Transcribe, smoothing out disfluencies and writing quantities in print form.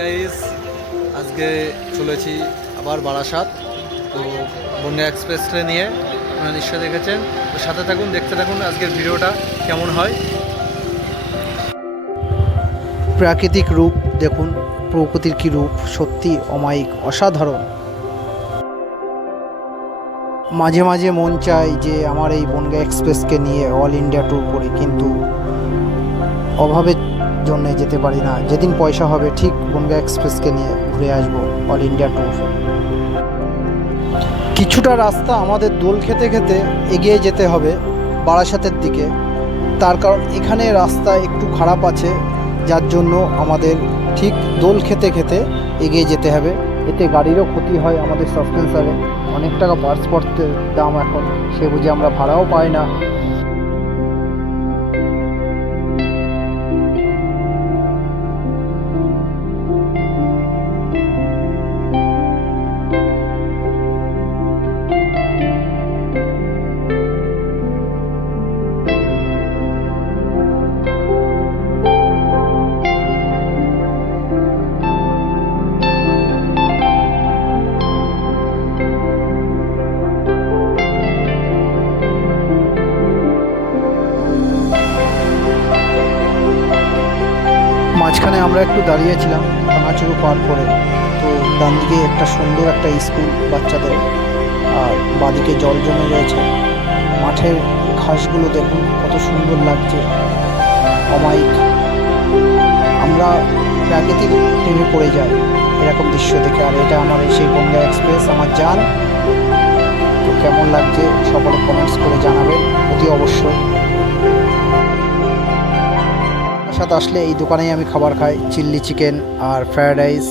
Guys, আজকে চলেছি আবার বারাসাত। তো বনগাঁ এক্সপ্রেস ট্রেন নিয়ে আপনারা নিশ্চয়ই দেখেছেন। তো সাথে থাকুন, দেখতে থাকুন আজকের ভিডিওটা কেমন হয়। প্রাকৃতিক রূপ দেখুন, প্রকৃতির কী রূপ, সত্যি অমায়িক, অসাধারণ। মাঝে মাঝে মন চায় যে আমার এই বনগাঁ এক্সপ্রেসকে নিয়ে অল ইন্ডিয়া ট্যুর করি, কিন্তু অভাবের জন্য যেতে পারি না। যেদিন পয়সা হবে ঠিক বনগাঁ এক্সপ্রেসকে নিয়ে ঘুরে আসবো অল ইন্ডিয়া ট্যুর। কিছুটা রাস্তা আমাদের দোল খেতে খেতে এগিয়ে যেতে হবে বারাসাতের দিকে। তার কারণ এখানে রাস্তা একটু খারাপ আছে, যার জন্য আমাদের ঠিক দোল খেতে খেতে এগিয়ে যেতে হবে। এতে গাড়িরও ক্ষতি হয়, আমাদের সাসপেন্সারে অনেক টাকা পার্স পড়তে দাম এখন, সে বুঝে আমরা ভাড়াও পাই না। মাঝখানে আমরা একটু দাঁড়িয়েছিলাম ভাঙাচুরু পার করে। তো ডান দিকে একটা সুন্দর একটা স্কুল বাচ্চাদের, আর বাঁদিকে জল জমে রয়েছে। মাঠের ঘাসগুলো দেখুন কত সুন্দর লাগছে, অমায়িক। আমরা প্রাকৃতিক প্রেমে পড়ে যাই এরকম দৃশ্য দেখে। আর এটা আমার সেই বনগাঁ এক্সপ্রেস, আমার জান। তো কেমন লাগছে সকলে কমেন্টস করে জানাবেন অতি অবশ্যই। সাথে আসলে এই দোকানেই আমি খাবার খাই, চিল্লি চিকেন আর ফ্রায়েড রাইস।